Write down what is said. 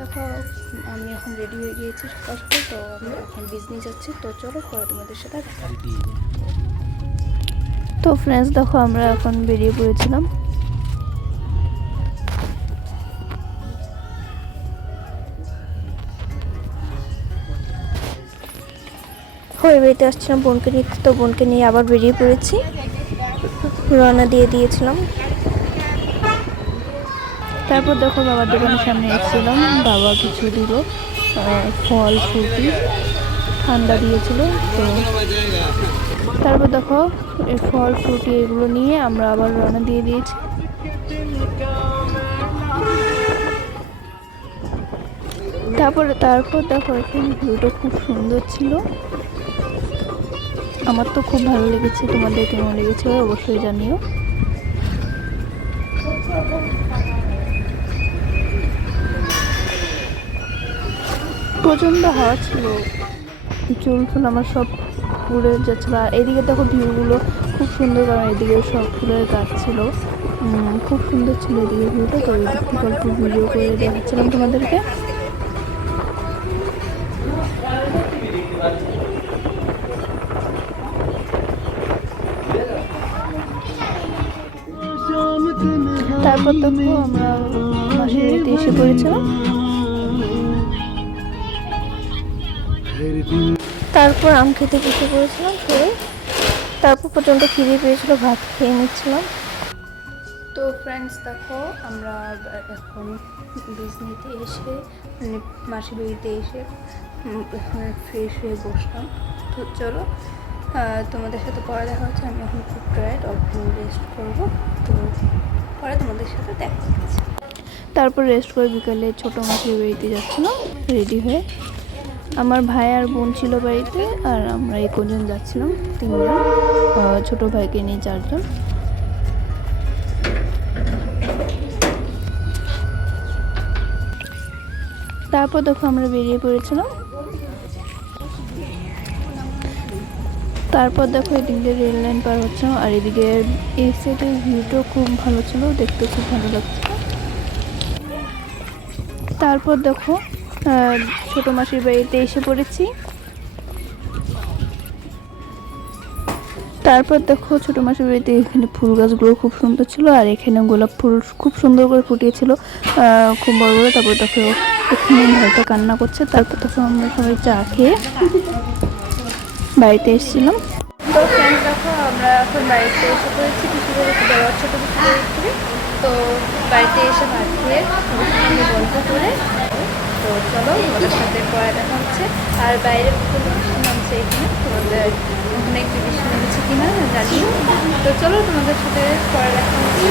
দেখো আমি এখন রেডি হয়ে গিয়েছি সকাল সকাল, তো আমি এখন বিজনি যাচ্ছি। তো চলো পরে তোমাদের সাথে দেখা হচ্ছে। তো ফ্রেন্ডস দেখো আমরা এখন বেরিয়ে পড়েছিলাম। হয়ে বেরিয়ে আসছিলাম বোনকে নিতে, তো বোনকে নিয়ে আবার বেরিয়ে পড়েছি, রওনা দিয়ে দিয়েছিলাম। তারপর দেখো বাবার দোকানের সামনে এসেছিলাম, বাবা কিছু দিল, ফল ফ্রুটি ঠান্ডা দিয়েছিল। তো তারপর দেখো এই ফল ফ্রুটি এগুলো নিয়ে আমরা আবার রওনা দিয়ে দিয়েছি। তারপর দেখো এখানে ভিউটা খুব সুন্দর ছিল, আমার তো খুব ভালো লেগেছে। তোমাদের কেমন লেগেছে অবশ্যই জানিও। প্রচণ্ড হাওয়া ছিল, চুল ফুল আমার সব উড়ে যাচ্ছিলো। আর এদিকে দেখো ভিউগুলো খুব সুন্দর, কারণ এদিকে সব ফুলের গাছ ছিল, খুব সুন্দর ছিল এদিকে ভিউটা। তো এদিক থেকে অল্প ভিডিও করে দেখাচ্ছিলাম তোমাদেরকে। তারপর দেখো আমরা মাসির বাড়িতে এসে পড়েছিলাম। তারপর আম খেতে বসে পড়েছিলাম সবাই। তারপর পর্যন্ত খিদে পেয়েছিল, ভাত খেয়ে নিচ্ছিলাম। তো ফ্রেন্ডস দেখো আমরা এখন বিজনিতে এসে মানে মাসির বাড়িতে এসে এখন ফ্রেশ হয়ে বসলাম। তো চলো তোমাদের সাথে পরে দেখা হচ্ছে। আমি এখন খুব টায়ার্ড, অল্প রেস্ট করবো, তো পরে তোমাদের সাথে দেখা হচ্ছে। তারপর রেস্ট করে বিকালে ছোটো মাসির বাড়িতে যাচ্ছিলাম রেডি হয়ে। আমার ভাই আর বোন ছিল বাড়িতে, আর আমরা এই কজন যাচ্ছিলাম, 3 জন, ছোটো ভাইকে নিয়ে 4 জন। তারপর দেখো আমরা বেরিয়ে পড়েছিলাম। তারপর দেখো এদিক দিয়ে রেল লাইন পার হচ্ছিলাম, আর এদিকে এই সাইডের ভিউটাও খুব ভালো ছিল, দেখতে খুব ভালো লাগছিল। তারপর দেখো ছোটো মাসির বাড়িতে এসে পড়েছি। তারপর দেখো ছোটো মাসির বাড়িতে এখানে ফুল গাছগুলো খুব সুন্দর ছিল, আর এখানে গোলাপ ফুল খুব সুন্দর করে ফুটিয়েছিল, খুব বড় বড়। তারপর দেখো এখানে ভাইটা কান্না করছে। তারপর তখন আমরা সবাই চা খেয়ে বাড়িতে এসেছিলাম। তো ফ্রেন্ডস দেখো আমরা এখন বাড়িতে এসে পড়েছি, কিছু করে দেওয়ার ছোটো করে। তো বাড়িতে এসে ভাত খেয়ে গল্প করে, তো চলো তোমাদের সাথে পরে দেখা হচ্ছে। আর বাইরে বৃষ্টি নামছে, এখানে তোমাদের ওখানে একটু বৃষ্টি নেমেছে কিনা জানি। তো চলো তোমাদের সাথে পরে দেখা হচ্ছে।